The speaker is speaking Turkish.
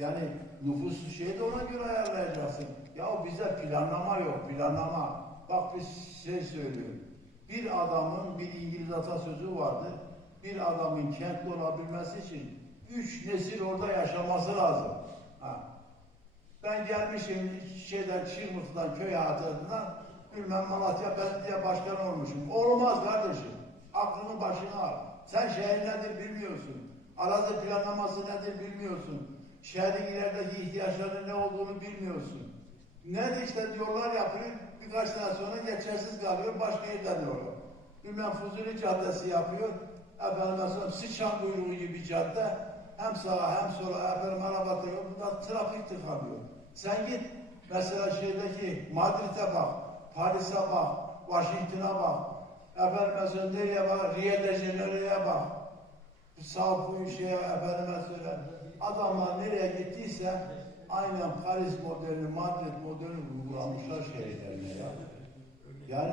Yani nüfusu şeyi de ona göre ayarlayacaksın. Ya bize planlama yok, planlama. Bak bir şey söylüyorum. Bir adamın, bir İngiliz atasözü vardır. Bir adamın kentli olabilmesi için 3 nesil orada yaşaması lazım. Ha. Ben gelmişim Şırmık'tan, köy hayatından, bilmem Malatya Belediye Başkanı olmuşum. Olmaz kardeşim. Aklını başına al. Sen şehir nedir bilmiyorsun. Arazi planlaması nedir bilmiyorsun. Şehrin ilerideki ihtiyaçlarının ne olduğunu bilmiyorsun. Ne işte yollar yapıyor, birkaç sene sonra geçersiz kalıyor, başka yerden yollar. Bilmem Fuzuli Caddesi yapıyor, efendim mesela sıçan kuyruğu gibi cadde, hem sağa hem sola efendim araba yok, burada trafik tıkanıyor. Sen git mesela şeydeki Madrid'e bak, Paris'e bak, Washington'a bak, efendim mesela nereye bak, Rio de Janeiro'ya bak, Sao efendime söyle, adamlar nereye gittiyse aynen Paris modeli, Madrid modeli uygulamışlar şeye.